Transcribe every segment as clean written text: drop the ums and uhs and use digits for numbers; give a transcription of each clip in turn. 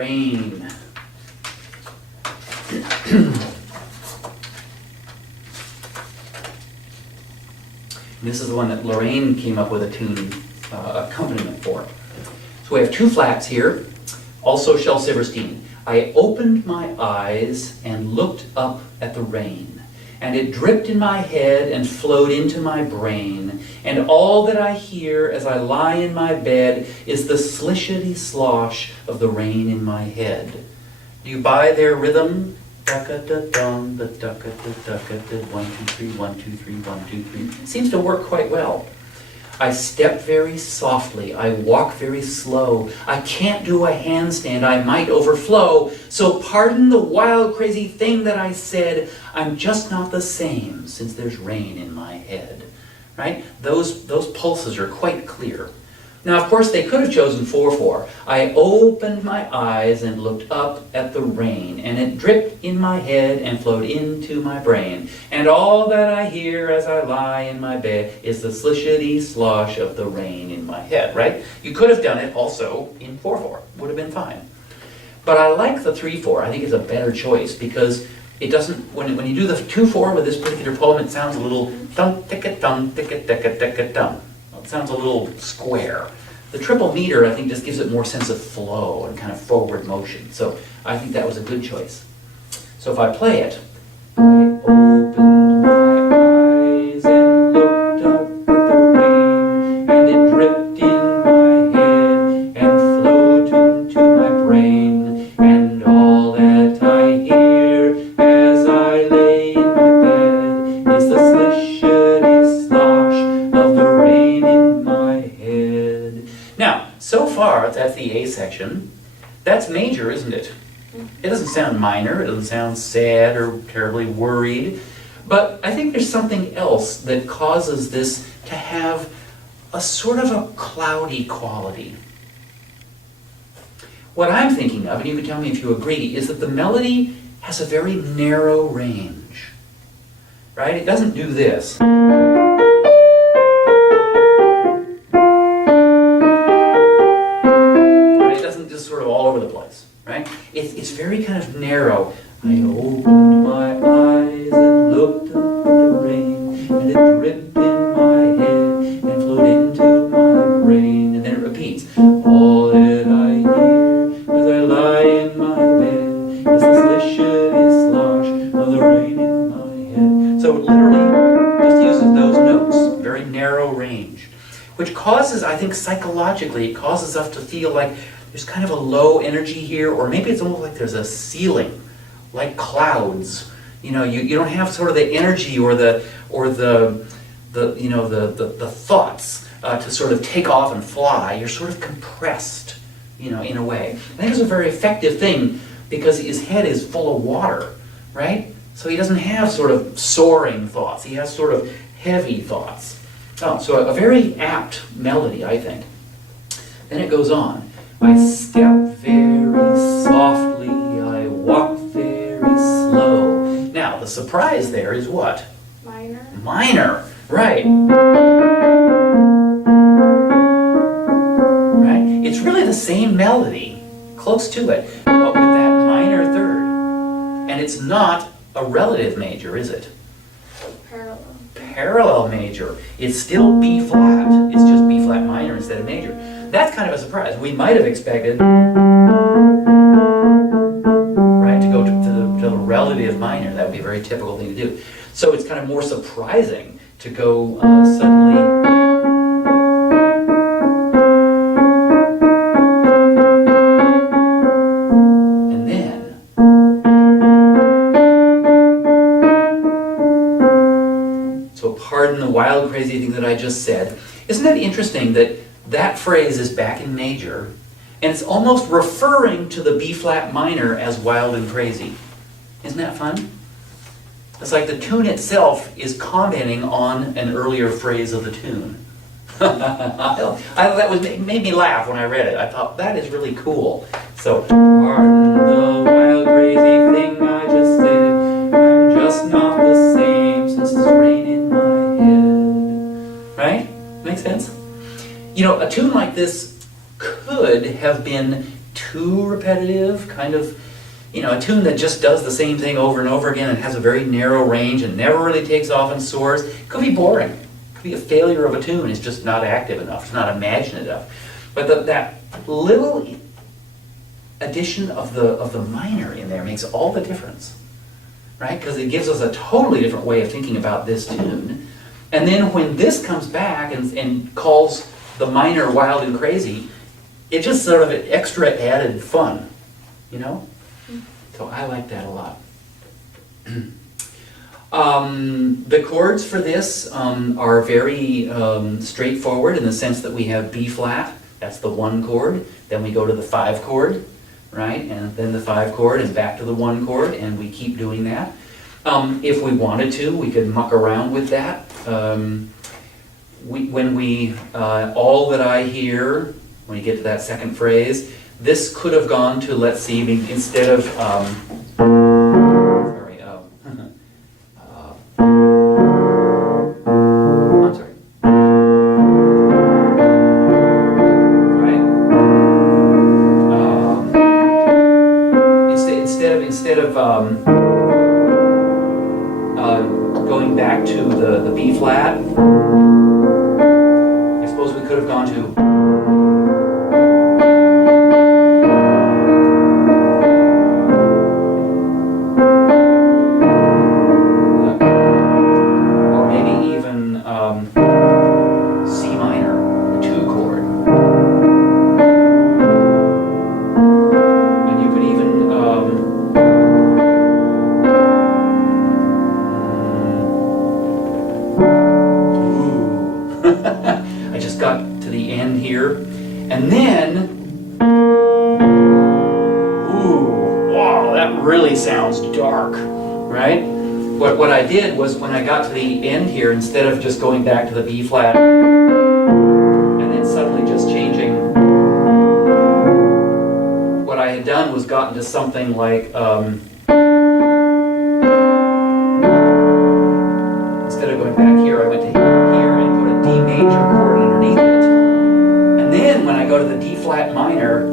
Rain. This is the one that Lorraine came up with a tune accompaniment for. So we have two flats here, also Shel Silverstein. I opened my eyes and looked up at the rain, and it dripped in my head and flowed into my brain, and all that I hear as I lie in my bed is the slishity slosh of the rain in my head. Do you buy their rhythm? Ducka-da-dum, the ducka-da-ducka-da, 1, 2, 3, 1, 2, 3, 1, 2, 3. Seems to work quite well. I step very softly, I walk very slow. I can't do a handstand, I might overflow. So pardon the wild, crazy thing that I said. I'm just not the same since there's rain in my head. Right? Those pulses are quite clear. Now, of course, they could have chosen 4/4. I opened my eyes and looked up at the rain, and it dripped in my head and flowed into my brain. And all that I hear as I lie in my bed is the slishity slosh of the rain in my head, right? You could have done it also in 4/4. Would have been fine. But I like the 3/4. I think it's a better choice because it doesn't, when you do the 2/4 with this particular poem, it sounds a little dum-ticka-dum, ticka-ticka-ticka-dum. It sounds a little square. The triple meter, I think, just gives it more sense of flow and kind of forward motion. So I think that was a good choice. So if I play it, I opened my eyes and looked up at the rain, and it dripped in my head and flowed into my brain, and all that I hear as I lay in my bed is the slishity slosh of the rain in my head. Now, so far, that's the A section. That's major, isn't it? It doesn't sound minor, it doesn't sound sad or terribly worried, but I think there's something else that causes this to have a sort of a cloudy quality. What I'm thinking of, and you can tell me if you agree, is that the melody has a very narrow range, right? It doesn't do this. It's very kind of narrow. I opened my eyes and looked up at the rain, and it dripped in my head and flowed into my brain. And then it repeats. All that I hear as I lie in my bed is the slishity slosh of the rain in my head. So it literally just uses those notes, very narrow range, which causes, I think psychologically, it causes us to feel like there's kind of a low energy here, or maybe it's almost like there's a ceiling, like clouds. You know, you don't have sort of the energy or the thoughts to sort of take off and fly. You're sort of compressed, you know, in a way. I think it's a very effective thing because his head is full of water, right? So he doesn't have sort of soaring thoughts. He has sort of heavy thoughts. Oh, so a very apt melody, I think. Then it goes on. I step very softly, I walk very slow. Now, the surprise there is what? Minor. Minor, right. Right? It's really the same melody, close to it, but with that minor third. And it's not a relative major, is it? Parallel. Parallel major. It's still B flat. It's just B flat minor instead of major. That's kind of a surprise. We might have expected, right, to go to the relative minor. That would be a very typical thing to do. So it's kind of more surprising to go suddenly. And then. So pardon the wild, crazy thing that I just said. Isn't that interesting that that phrase is back in major, and it's almost referring to the B-flat minor as wild and crazy. Isn't that fun? It's like the tune itself is commenting on an earlier phrase of the tune. That made me laugh when I read it. I thought, that is really cool. So, pardon the wild, crazy thing I just said. I'm just not the same since there's rain in my head. Right? Makes sense? You know, a tune like this could have been too repetitive, kind of, you know, a tune that just does the same thing over and over again and has a very narrow range and never really takes off and soars, it could be boring. It could be a failure of a tune. It's just not active enough. It's not imaginative. But that little addition of the minor in there makes all the difference, right? Because it gives us a totally different way of thinking about this tune. And then when this comes back and calls the minor wild and crazy, it just sort of extra added fun, you know? So I like that a lot. The chords for this are very straightforward in the sense that we have B flat, that's the 1 chord, then we go to the 5 chord, right? And then the 5 chord and back to the 1 chord, and we keep doing that. If we wanted to, we could muck around with that. All that I hear, when you get to that second phrase, this could have gone to, let's see, instead of, I'm sorry. Right? Instead of going back to the B flat, I suppose we could have gone to. I just got to the end here, and then, ooh, wow, that really sounds dark, right? What I did was when I got to the end here, instead of just going back to the B flat, and then suddenly just changing, what I had done was gotten to something like, instead of going back here, I went to here and put a D major chord underneath it. And then when I go to the D flat minor,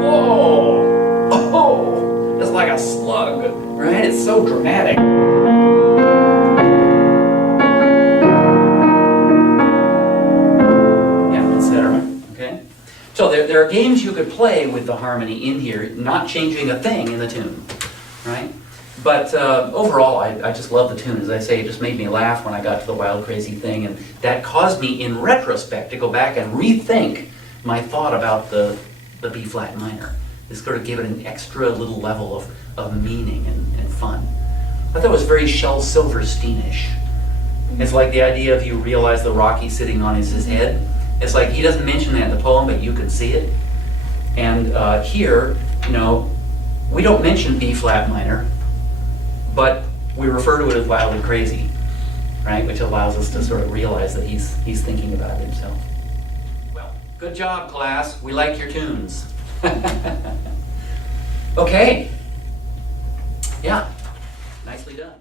whoa! Oh! It's like a slug, right? It's so dramatic. Yeah, etc. Okay? So there are games you could play with the harmony in here, not changing a thing in the tune, right? But overall, I just love the tune. As I say, it just made me laugh when I got to the wild, crazy thing, and that caused me, in retrospect, to go back and rethink my thought about the B flat minor. This sort of gave it an extra little level of meaning and fun. I thought it was very Shel Silverstein-ish. It's like the idea of you realize the rock he's sitting on is his head. It's like he doesn't mention that in the poem, but you can see it. And here, you know, we don't mention B flat minor, but we refer to it as wild and crazy, right? Which allows us to sort of realize that he's thinking about it himself. Well, good job, class. We like your tunes. Okay. Yeah, nicely done.